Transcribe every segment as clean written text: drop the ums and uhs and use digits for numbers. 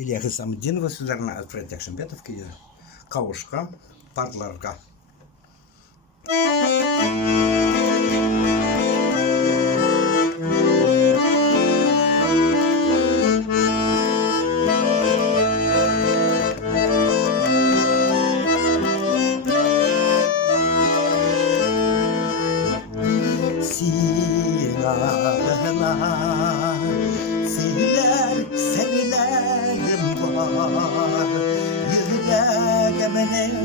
Илья Хисамдинова сүзләренә Альфред Якшымбетов көйі «Кавышка, парларга». Sinarına sevlerim var, yüreğimin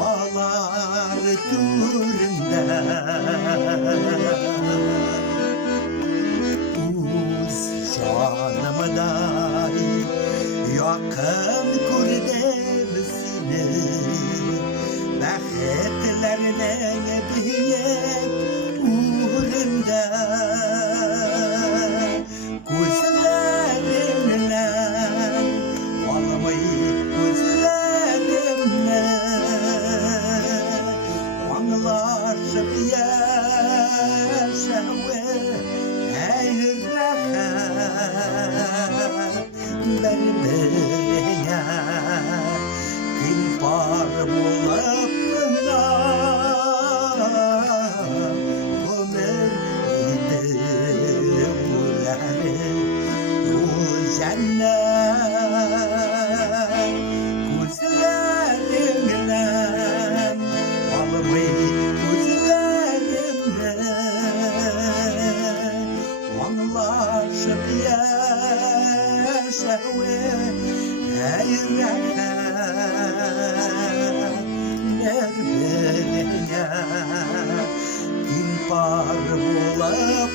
ağlar türünde. Uz canımı dahi yakın kurdevsini, bekletlerine büyük uğrunda. Gözlerimle ağlamayı, gözlerimle anılaşıp yaşamayı, ey rahat berbeye kim var bulup gözlerimle ağlamayı, gözlerimle anılaşıp yaşamayı, ey rahat berbeye kim var bulup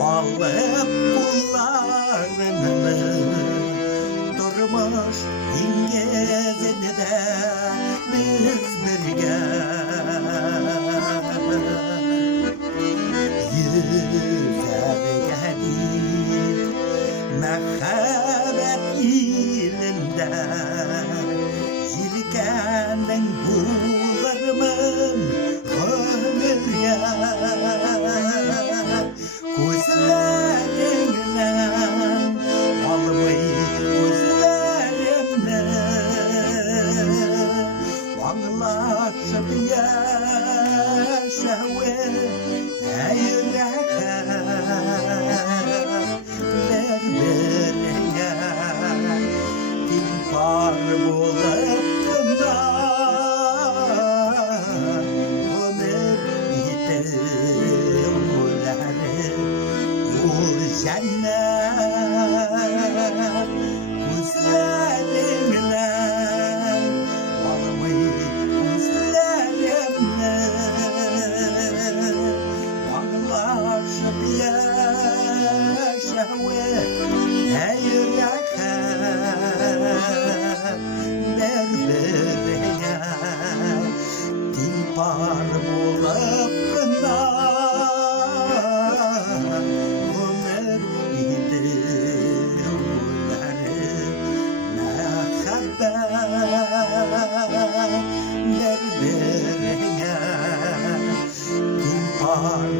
Ağlayıp kullarını durmuş İngiliz'ini de biz birge yüzerge değil mehabet ilinde yilkenin bularımın ömürge. Gözlerimle ağlamayı, gözlerimle anılaşıp yaşamayı, ey rahat berbeye kim var bulup cennet gözlerimle ağlamayı, gözlerimle anılaşıp yaşamayı, ey rahat berbeye kim var bulup berbeye kim var